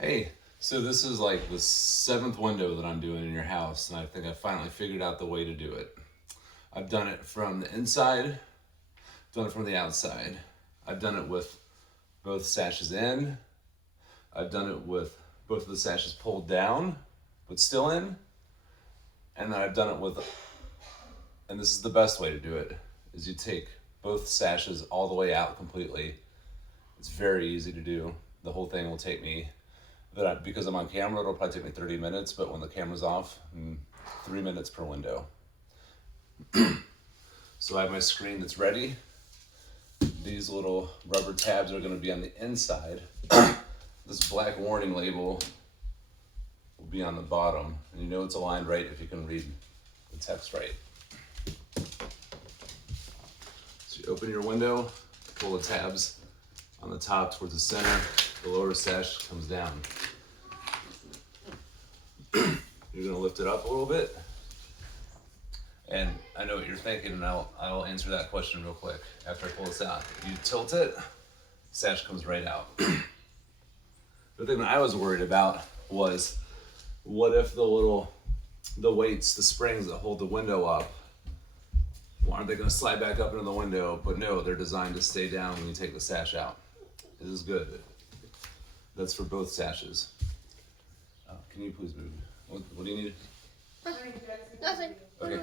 Hey, so this is like the seventh window that I'm doing in your house, and I think I finally figured out the way to do it. I've done it from the inside, done it from the outside. I've done it with both sashes in. I've done it with both of the sashes pulled down, but still in. And then I've done it with, and this is the best way to do it, is you take both sashes all the way out completely. It's very easy to do. The whole thing will take me because I'm on camera, it'll probably take me 30 minutes, but when the camera's off, 3 minutes per window. So I have my screen that's ready. These little rubber tabs are going to be on the inside. This black warning label will be on the bottom, and you know it's aligned right if you can read the text right. So you open your window, pull the tabs on the top towards the center, the lower sash comes down. You're going to lift it up a little bit. And I know what you're thinking, and I'll answer that question real quick after I pull this out. You tilt it, sash comes right out. The thing that I was worried about was, what if the weights, the springs that hold the window up, aren't they going to slide back up into the window? But no, they're designed to stay down when you take the sash out. This is good. That's for both sashes. Can you please move? What do you need? Nothing. Okay.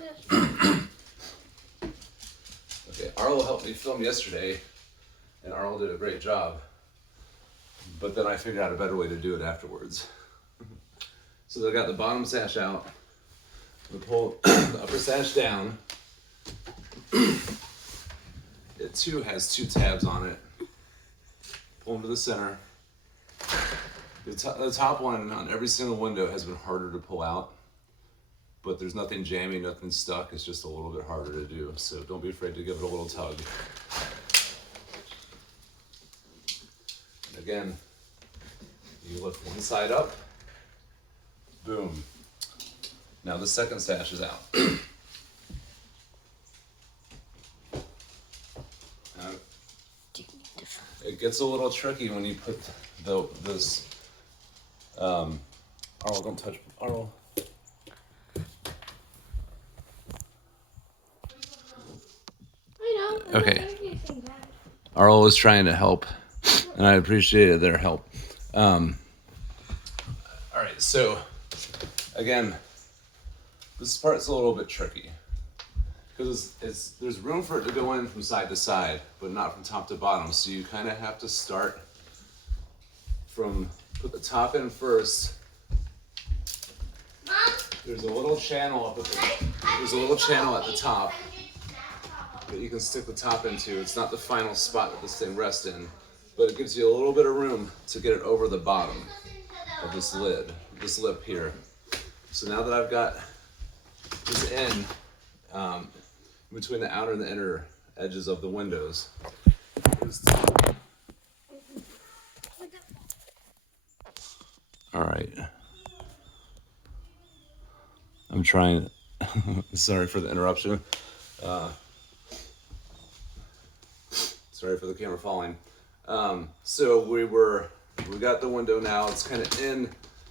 Okay, Arlo helped me film yesterday, and Arlo did a great job. But then I figured out a better way to do it afterwards. So I got the bottom sash out, we pull the upper sash down. It too has two tabs on it. Pull them to the center. The top one on every single window has been harder to pull out, but there's nothing jammy, nothing stuck. It's just a little bit harder to do. So don't be afraid to give it a little tug. And again, you lift one side up, boom. Now the second sash is out. Now, it gets a little tricky when you put this. Arlo, don't touch Arlo. I know. Okay. Arlo was trying to help, and I appreciated their help. All right, so again, this part's a little bit tricky because there's room for it to go in from side to side, but not from top to bottom. So you kind of have to start put the top in first. Mom? There's a little channel at the top that you can stick the top into. It's not the final spot that this thing rests in, but it gives you a little bit of room to get it over the bottom of this lip here. So now that I've got this in between the outer and the inner edges of the windows, all right. I'm trying. Sorry for the interruption. Sorry for the camera falling. So we got the window now. It's kind of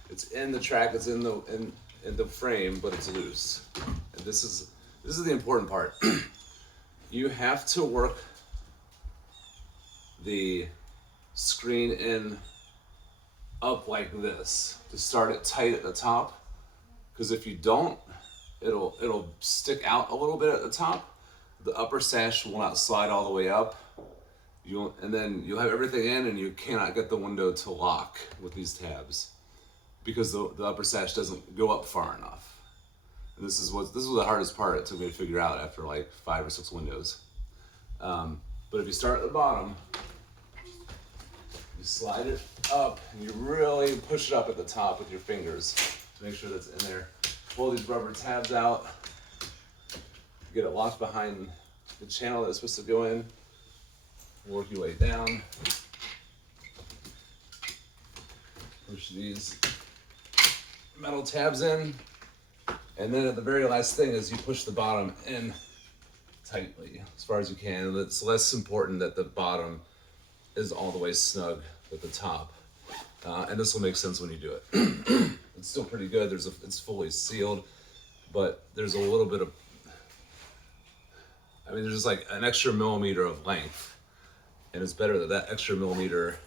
it's in the track. It's in the frame, but it's loose. And this is the important part. You have to work the screen in up like this to start it tight at the top. Because if you don't, it'll stick out a little bit at the top. The upper sash will not slide all the way up. And then you'll have everything in, and you cannot get the window to lock with these tabs because the upper sash doesn't go up far enough. And this was the hardest part. It took me to figure out after like 5 or 6 windows. But if you start at the bottom, you slide it up, and you really push it up at the top with your fingers to make sure that's in there. Pull these rubber tabs out, get it locked behind the channel that it's supposed to go in. Work your way down. Push these metal tabs in. And then at the very last thing is you push the bottom in tightly as far as you can. And it's less important that the bottom is all the way snug with the top. And this will make sense when you do it. It's still pretty good. It's fully sealed, but there's a little bit of, there's just like an extra millimeter of length, and it's better that that extra millimeter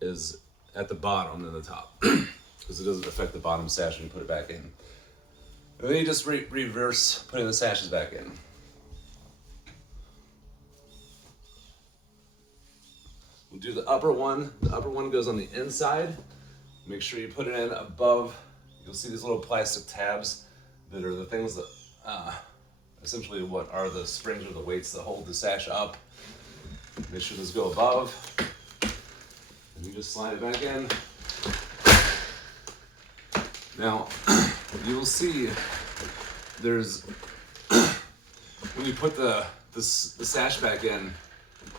is at the bottom than the top, because it doesn't affect the bottom sash when you put it back in. And then you just reverse putting the sashes back in. We'll do the upper one. The upper one goes on the inside. Make sure you put it in above. You'll see these little plastic tabs that are the things that, essentially what are the springs or the weights that hold the sash up. Make sure those go above. And you just slide it back in. Now, you'll see there's, when you put the sash back in,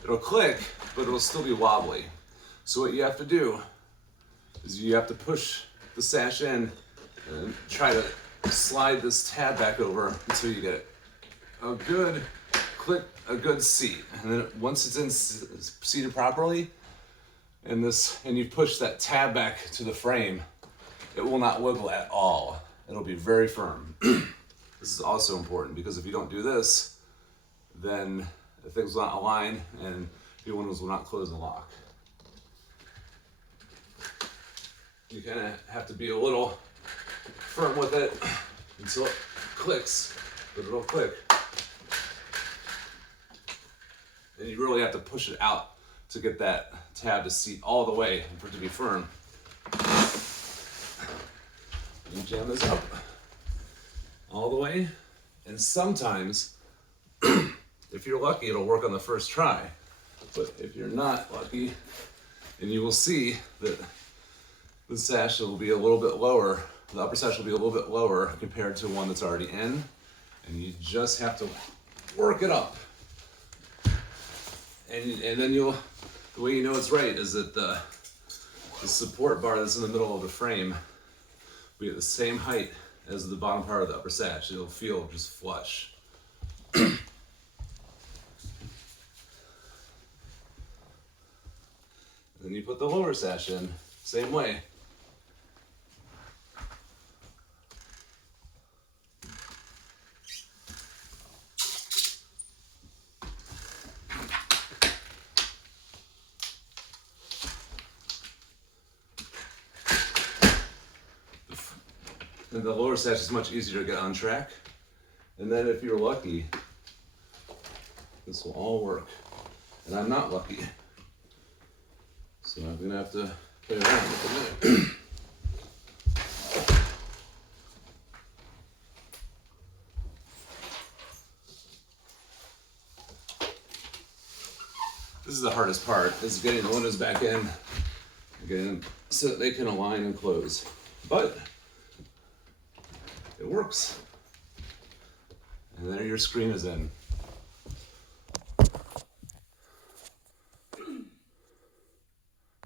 it'll click, but it'll still be wobbly. So what you have to do is you have to push the sash in and try to slide this tab back over until you get a good click, a good seat. And then once it's in seated properly, and you push that tab back to the frame, it will not wiggle at all. It'll be very firm. This is also important because if you don't do this, then things will not align and your windows will not close and lock. You kind of have to be a little firm with it until it clicks, but it'll click. And you really have to push it out to get that tab to seat all the way and for it to be firm. You jam this up all the way, and sometimes, if you're lucky, it'll work on the first try. But if you're not lucky, and you will see that the sash will be a little bit lower, the upper sash will be a little bit lower compared to one that's already in, and you just have to work it up. And then the way you know it's right is that the support bar that's in the middle of the frame will be at the same height as the bottom part of the upper sash. It'll feel just flush. Then you put the lower sash in, same way. And the lower sash is much easier to get on track. And then if you're lucky, this will all work. And I'm not lucky. So I'm gonna have to play around with it a minute. This is the hardest part, is getting the windows back in again so that they can align and close. But it works. And there your screen is in.